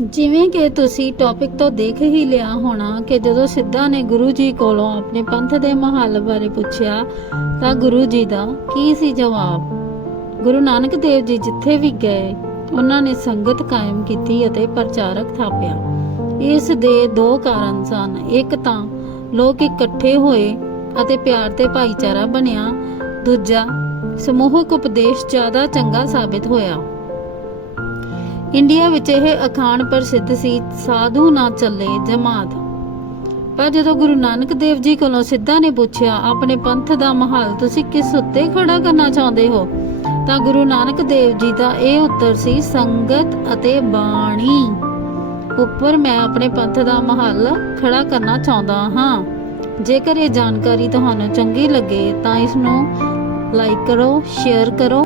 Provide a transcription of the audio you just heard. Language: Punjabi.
ਜਿਵੇਂ ਕਿ ਤੁਸੀਂ ਟੌਪਿਕ ਤੋਂ ਦੇਖ ਹੀ ਲਿਆ ਹੋਣਾ ਕਿ ਜਦੋਂ ਸਿੱਧਾ ਨੇ ਗੁਰੂ ਜੀ ਕੋਲੋਂ ਆਪਣੇ ਪੰਥ ਦੇ ਮਹੱਲ ਬਾਰੇ ਪੁੱਛਿਆ, ਤਾਂ ਗੁਰੂ ਜੀ ਦਾ ਕੀ ਸੀ ਜਵਾਬ? ਗੁਰੂ ਨਾਨਕ ਦੇਵ ਜੀ ਜਿੱਥੇ ਵੀ ਗਏ, ਉਹਨਾਂ ਨੇ ਸੰਗਤ ਕਾਇਮ ਕੀਤੀ ਅਤੇ ਪ੍ਰਚਾਰਕ ਥਾਪਿਆ। ਇਸ ਦੇ ਦੋ ਕਾਰਨ ਸਨ। ਇੱਕ ਤਾਂ ਲੋਕ ਇਕੱਠੇ ਹੋਏ ਅਤੇ ਪਿਆਰ ਤੇ ਭਾਈਚਾਰਾ ਬਣਿਆ। ਦੂਜਾ, ਸਮੂਹਕ ਉਪਦੇਸ਼ ਜ਼ਿਆਦਾ ਚੰਗਾ ਸਾਬਿਤ ਹੋਇਆ। ਇੰਡੀਆ ਵਿੱਚ ਇਹ ਅਖਾਣ ਪ੍ਰਸਿੱਧ ਸੀ, ਸਾਧੂ ਨਾ ਚੱਲੇ ਜਮਾਤ। ਪਰ ਜਦੋਂ ਗੁਰੂ ਨਾਨਕ ਦੇਵ ਜੀ ਕੋਲੋਂ ਸਿੱਧਾ ਨੇ ਪੁੱਛਿਆ, ਆਪਣੇ ਪੰਥ ਦਾ ਮਹੱਲ ਤੁਸੀਂ ਕਿਸ ਉੱਤੇ ਖੜਾ ਕਰਨਾ ਚਾਹੁੰਦੇ ਹੋ? ਤਾਂ ਗੁਰੂ ਨਾਨਕ ਦੇਵ ਜੀ ਦਾ ਇਹ ਉੱਤਰ ਸੀ, ਸੰਗਤ ਅਤੇ ਬਾਣੀ। ਉੱਪਰ ਮੈਂ ਆਪਣੇ ਪੰਥ ਦਾ ਮਹੱਲ ਖੜਾ ਕਰਨਾ ਚਾਹੁੰਦਾ ਹਾਂ। ਜੇਕਰ ਇਹ ਜਾਣਕਾਰੀ ਤੁਹਾਨੂੰ ਚੰਗੀ ਲੱਗੇ ਤਾਂ ਇਸ ਨੂੰ ਲਾਈਕ ਕਰੋ ਸ਼ੇਅਰ ਕਰੋ।